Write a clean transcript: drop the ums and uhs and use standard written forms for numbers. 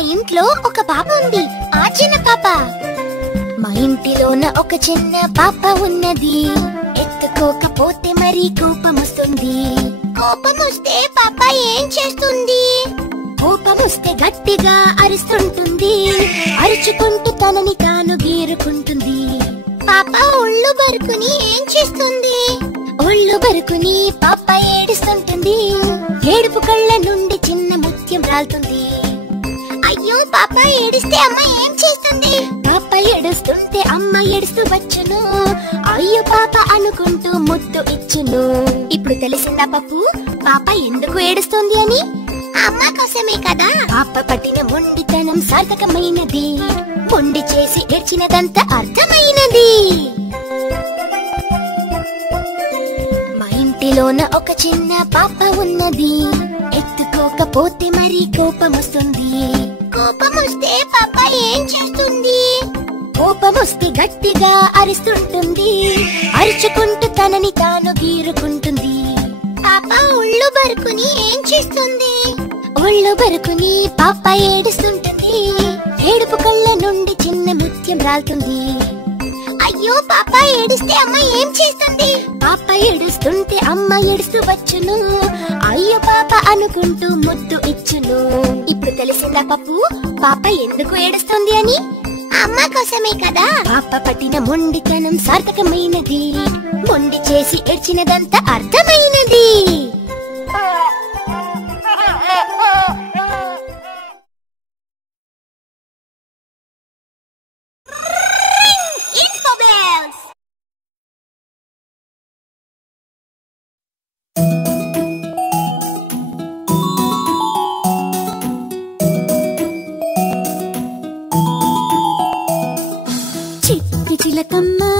ఇంట్లో ఒక పాప ఉంది. ఆ చిన్న పాప. మా ఇంటిలోన ఒక చిన్న పాప ఉన్నది. ఎత్తుకోకపోతే మరి కోపమొస్తుంది. కోపమొస్తే పాప ఏం చేస్తుంది? కోపమొస్తే గట్టిగా అరుస్తుంటుంది. అరుచుకుంటూ తనని తాను గీరుకుంటుంది. పాప ఒళ్ళు బరుకుని ఏం చేస్తుంది? ఒళ్ళు బరుకుని పాప ఏడుస్తుంటుంది. ఏడుపు కళ్ళ నుండి చిన్న ముత్యం రాలుతుంది. అయ్యో పాప ఏడిస్తే అమ్మ ఏం చేస్తుంది? పాప ఏడుస్తుంటే అమ్మ ఏడుస్తూ వచ్చును. అయ్యో పాప అనుకుంటూ ముద్దు ఇచ్చును. ఇప్పుడు తెలిసిందా పప్పు పాప ఎందుకు ఏడుస్తుంది అని? అమ్మ కోసమే కదా. పాప పట్టిన మొండితనం సార్థకమైనది. మొండి చేసి ఏడ్చినదంతా అర్థమైనది. మా ఇంటిలోన ఒక చిన్న పాప ఉన్నది. ఎత్తుకోకపోతే మరి కోపమొస్తుంది. కోపమొస్తే పాప ఏం చేస్తుంది? కోపమొస్తే గట్టిగా అరుస్తుంటుంది. అరుచుకుంటూ తనని తాను గీరుకుంటుంది. పాప ఒళ్ళు బరుకుని ఏం చేస్తుంది? ఒళ్ళు బరుకుని పాప ఏడుస్తుంటుంది. ఏడుపు కళ్ళ నుండి చిన్న ముత్యం రాలుతుంది. అయ్యో పాప ఏడిస్తే అమ్మ ఏం చేస్తుంది? పాప ఏడుస్తుంటే అమ్మ ఏడుస్తూ వచ్చును. అయ్యో పాప అనుకుంటూ ముద్దు ఇచ్చును. ఇప్పుడు తెలిసిందా పప్పు పాప ఎందుకు ఏడుస్తుంది అని? అమ్మ కోసమే కదా. పాప పట్టిన మొండితనం సార్థకమైనది. మొండి చేసి ఏడ్చినదంతా అర్థమైనది. చిలకమ్మ